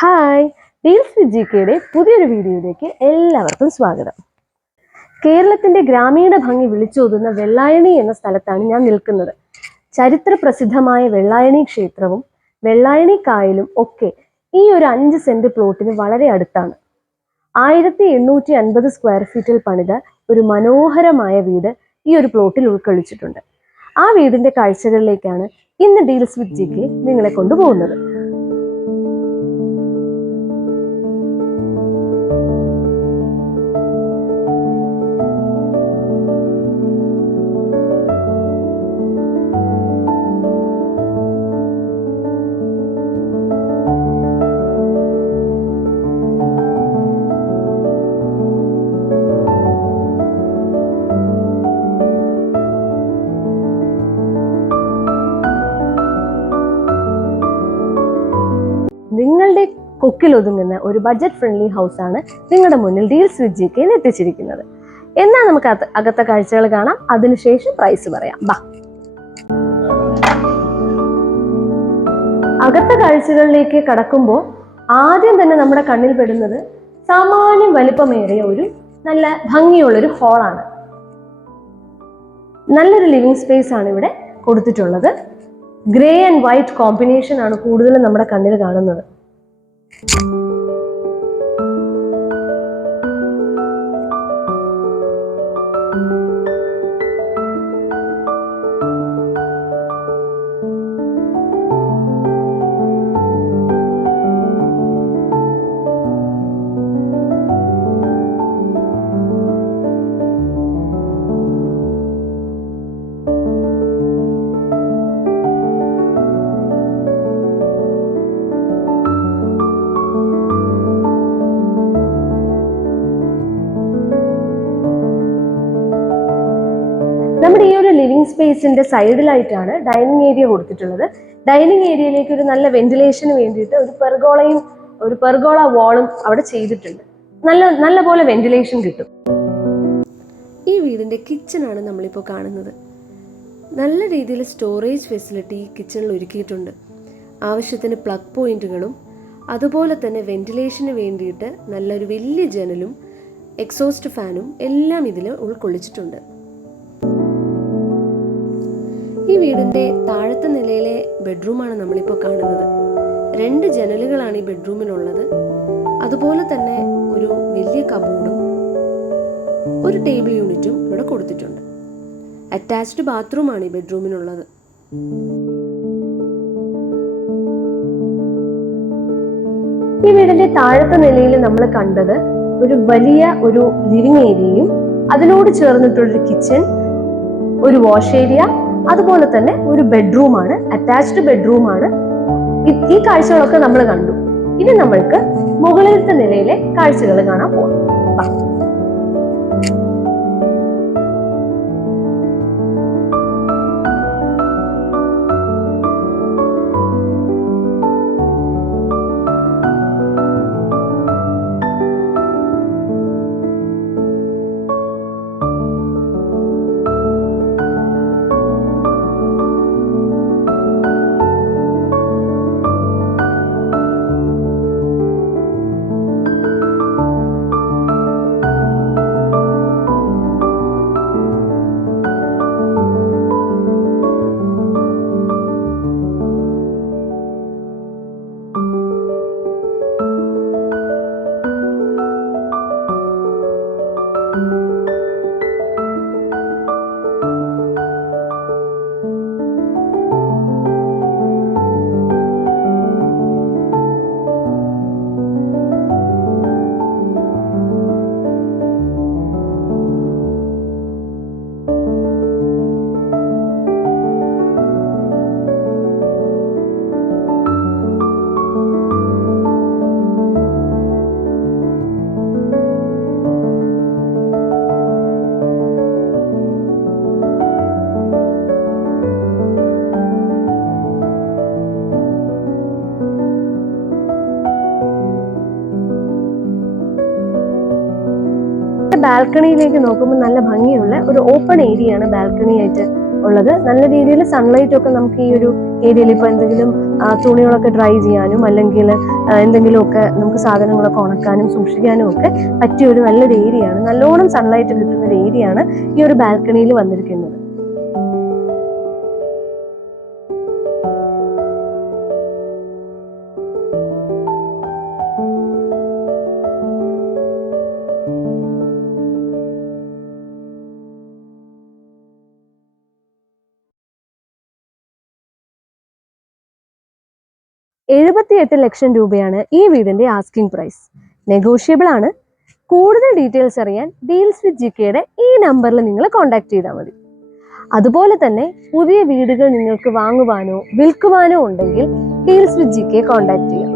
Hi, deals with ജികെയുടെ പുതിയൊരു വീഡിയോയിലേക്ക് എല്ലാവർക്കും സ്വാഗതം. കേരളത്തിന്റെ ഗ്രാമീണ ഭംഗി വിളിച്ചോതുന്ന വെള്ളായണി എന്ന സ്ഥലത്താണ് ഞാൻ നിൽക്കുന്നത്. ചരിത്ര പ്രസിദ്ധമായ വെള്ളായണി ക്ഷേത്രവും വെള്ളായണി കായലും ഒക്കെ ഈ ഒരു 5 സെന്റ് പ്ലോട്ടിന് വളരെ അടുത്താണ്. 1850 സ്ക്വയർ ഫീറ്റിൽ പണിത ഒരു മനോഹരമായ വീട് ഈ ഒരു പ്ലോട്ടിൽ ഉൾക്കൊള്ളിച്ചിട്ടുണ്ട്. ആ വീടിന്റെ കാഴ്ചകളിലേക്കാണ് ഇന്ന് ഡീൽസ് വിത്ത് ജികെ നിങ്ങളെ കൊണ്ടുപോകുന്നത്. നിങ്ങളുടെ കൊക്കിൽ ഒതുങ്ങുന്ന ഒരു ബഡ്ജറ്റ് ഫ്രണ്ട്ലി ഹൗസ് ആണ് നിങ്ങളുടെ മുന്നിൽ ഡീൽസ് വിത്ത് ജികെ എത്തിച്ചിരിക്കുന്നത്. എന്നാൽ നമുക്ക് അകത്തെ കാഴ്ചകൾ കാണാം, അതിനുശേഷം പ്രൈസ് പറയാം. അകത്തെ കാഴ്ചകളിലേക്ക് കടക്കുമ്പോൾ ആദ്യം തന്നെ നമ്മുടെ കണ്ണിൽ പെടുന്നത് സാമാന്യം വലിപ്പമേറിയ ഒരു നല്ല ഭംഗിയുള്ളൊരു ഹാളാണ്. നല്ലൊരു ലിവിംഗ് സ്പേസ് ആണ് ഇവിടെ കൊടുത്തിട്ടുള്ളത്. ഗ്രേ ആൻഡ് വൈറ്റ് കോമ്പിനേഷൻ ആണ് കൂടുതലും നമ്മുടെ കണ്ണിൽ കാണുന്നത്. നമ്മുടെ ഈ ഒരു ലിവിംഗ് സ്പേസിന്റെ സൈഡിലായിട്ടാണ് ഡൈനിങ് ഏരിയ കൊടുത്തിട്ടുള്ളത്. ഡൈനിങ് ഏരിയയിലേക്ക് ഒരു നല്ല വെന്റിലേഷന് വേണ്ടിയിട്ട് ഒരു പെർഗോള വാളും അവിടെ ചെയ്തിട്ടുണ്ട്. നല്ല പോലെ വെന്റിലേഷൻ കിട്ടും. ഈ വീടിന്റെ കിച്ചൺ ആണ് നമ്മളിപ്പോൾ കാണുന്നത്. നല്ല രീതിയിൽ സ്റ്റോറേജ് ഫെസിലിറ്റി കിച്ചണിൽ ഒരുക്കിയിട്ടുണ്ട്. ആവശ്യത്തിന് പ്ലഗ് പോയിന്റുകളും അതുപോലെ തന്നെ വെന്റിലേഷന് വേണ്ടിയിട്ട് നല്ലൊരു വലിയ ജനലും എക്സോസ്റ്റ് ഫാനും എല്ലാം ഇതിൽ ഉൾക്കൊള്ളിച്ചിട്ടുണ്ട്. ഈ വീടിന്റെ താഴത്തെ നിലയിലെ ബെഡ്റൂമാണ് നമ്മളിപ്പോൾ കാണുന്നത്. 2 ജനലുകളാണ് ഈ ബെഡ്റൂമിനുള്ളത്. അതുപോലെ തന്നെ ഒരു വലിയ കബോർഡും ഒരു ടേബിൾ യൂണിറ്റും ഇവിടെ കൊടുത്തിട്ടുണ്ട്. അറ്റാച്ച്ഡ് ബാത്റൂമാണ് ഈ ബെഡ്റൂമിനുള്ളത്. ഈ വീടിന്റെ താഴത്തെ നിലയിൽ നമ്മൾ കണ്ടത് ഒരു വലിയ ഒരു ലിവിംഗ് ഏരിയയും അതിനോട് ചേർന്നിട്ടുള്ളൊരു കിച്ചൺ, ഒരു വാഷ് ഏരിയ, അതുപോലെ തന്നെ ഒരു ബെഡ്റൂമാണ്, അറ്റാച്ച്ഡ് ബെഡ്റൂമാണ്. ഈ കാഴ്ചകളൊക്കെ നമ്മൾ കണ്ടു. ഇനി നമ്മൾക്ക് മുകളിലത്തെ നിലയിലെ കാഴ്ചകൾ കാണാൻ പോകാം. ബാൽക്കണിയിലേക്ക് നോക്കുമ്പോൾ നല്ല ഭംഗിയുള്ള ഒരു ഓപ്പൺ ഏരിയ ആണ് ബാൽക്കണി ആയിട്ട് ഉള്ളത്. നല്ല രീതിയിൽ സൺലൈറ്റ് ഒക്കെ നമുക്ക് ഈ ഒരു ഏരിയയിൽ ഇപ്പോൾ എന്തെങ്കിലും തുണികളൊക്കെ ഡ്രൈ ചെയ്യാനും അല്ലെങ്കിൽ എന്തെങ്കിലുമൊക്കെ നമുക്ക് സാധനങ്ങളൊക്കെ ഉണക്കാനും സൂക്ഷിക്കാനും ഒക്കെ പറ്റിയ ഒരു നല്ലൊരു ഏരിയയാണ്. നല്ലോണം സൺലൈറ്റ് കിട്ടുന്ന ഒരു ഏരിയയാണ് ഈ ഒരു ബാൽക്കണിയിൽ വന്നിരിക്കുന്നത്. ₹78 ലക്ഷം ഈ വീടിന്റെ ആസ്കിംഗ് പ്രൈസ്. നെഗോഷ്യബിൾ ആണ്. കൂടുതൽ ഡീറ്റെയിൽസ് അറിയാൻ ഡീൽസ് വിത്ത് ജിക്കയുടെ ഈ നമ്പറിൽ നിങ്ങൾ കോൺടാക്ട് ചെയ്താൽ മതി. അതുപോലെ തന്നെ പുതിയ വീടുകൾ നിങ്ങൾക്ക് വാങ്ങുവാനോ വിൽക്കുവാനോ ഉണ്ടെങ്കിൽ ഡീൽസ് വിത്ത് ജിക്കയെ കോൺടാക്ട് ചെയ്യാം.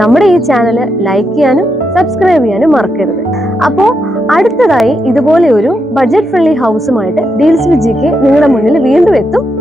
നമ്മുടെ ഈ ചാനൽ ലൈക്ക് ചെയ്യാനും സബ്സ്ക്രൈബ് ചെയ്യാനും മറക്കരുത്. അപ്പോൾ അടുത്തതായി ഇതുപോലെ ഒരു ബഡ്ജറ്റ് ഫ്രണ്ട്ലി ഹൗസുമായിട്ട് ഡീൽസ് വിത്ത് ജിക്കെ നിങ്ങളുടെ മുന്നിൽ വീണ്ടും എത്തും.